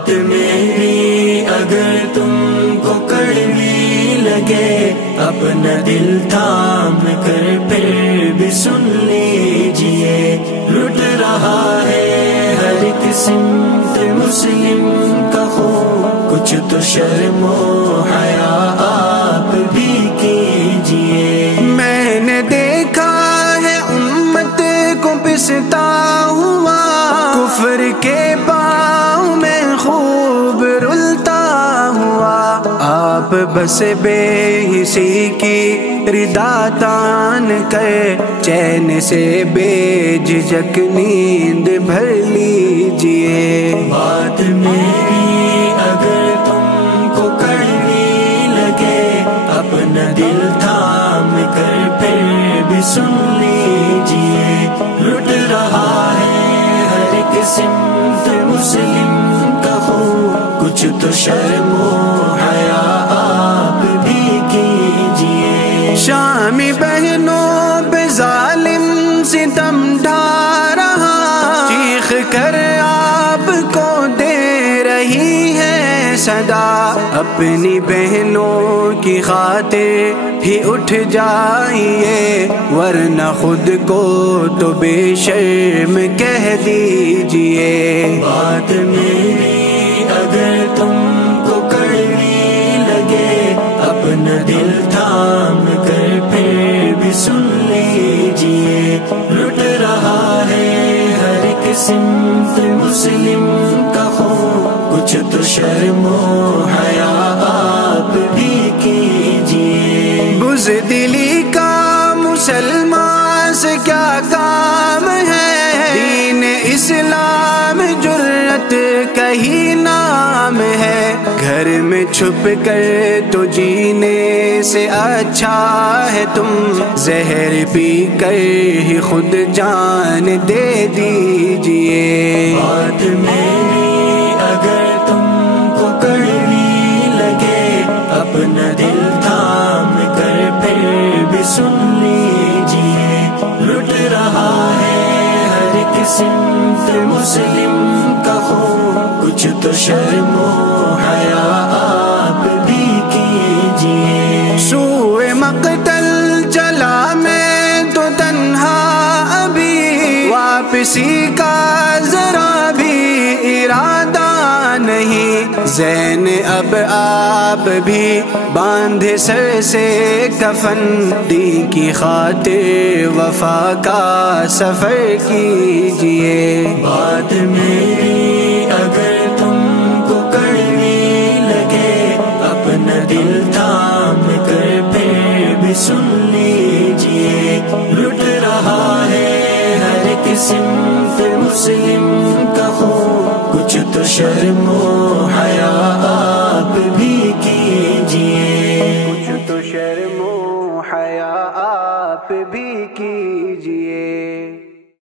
بات میری اگر تم کو کڑوی لگے، اپنا دل تھام کر پھر بھی سن لیجئے۔ لٹ رہا ہے ہر ایک سمت مسلم کا خون، کچھ تو شرم و حیا آپ بھی کیجئے۔ میں نے دیکھا ہے امت کو پستا ہوا، کفر کے پاؤں میں خوب رلتا ہوا۔ آپ بس بے حسی کی ردا تان کر چین سے بے جھجک نیند بھر لیجئے۔ بات میری اگر تم کو کڑوی لگے، اپنا دل تھام کر پھر بھی سن لیجئے۔ لٹ رہا ہے ہر ایک سمت مسلم کا خون، کچھ تو شرم و حیا آپ بھی کیجئے۔ شامی بہنوں پہ ظالم ستم ڈھا رہا، چیخ کر آپ کو دے رہی ہے صدا۔ اپنی بہنوں کی خاطر ہی اٹھ جائیے، ورنہ خود کو تو بے شرم کہہ دیجئے۔ بات میری اگر تم کو کڑوی لگے، اپنا دل تھام کر پھر بھی سن لیجئے۔ لٹ رہا ہے ہر ایک سمت مسلم کا خون، کچھ تو شرم و حیا آپ بھی کیجئے۔ بزدلی کا مسلمان سے کیا کام ہے، دین اسلام جرت کا ہی نام ہے۔ گھر میں چھپ کر تو جینے سے اچھا ہے تم زہر پی کر ہی خود جان دے دیجئے۔ بات میری اگر تم کو کڑوی لگے، اپنا دل تھام کر پھر بھی سن لیجئے۔ لٹ رہا ہے ہر ایک سمت مسلم کا خون، کچھ تو شرم و حیا آپ بھی کیجئے۔ سوئے مقتل چلا میں تو تنہا ابھی، واپسی کا ذرا بھی ارادہ نہیں۔ زین اب آپ بھی باندھے سر سے کفن، دین کی خاطر وفا کا سفر کیجئے۔ بات میری اگر تم کو کڑوی لگے، اپنا دل تھام کر پھر بھی سن لیجئے۔ لٹ رہا ہے ہر ایک سمت مسلم کا خون، کچھ تو شرم و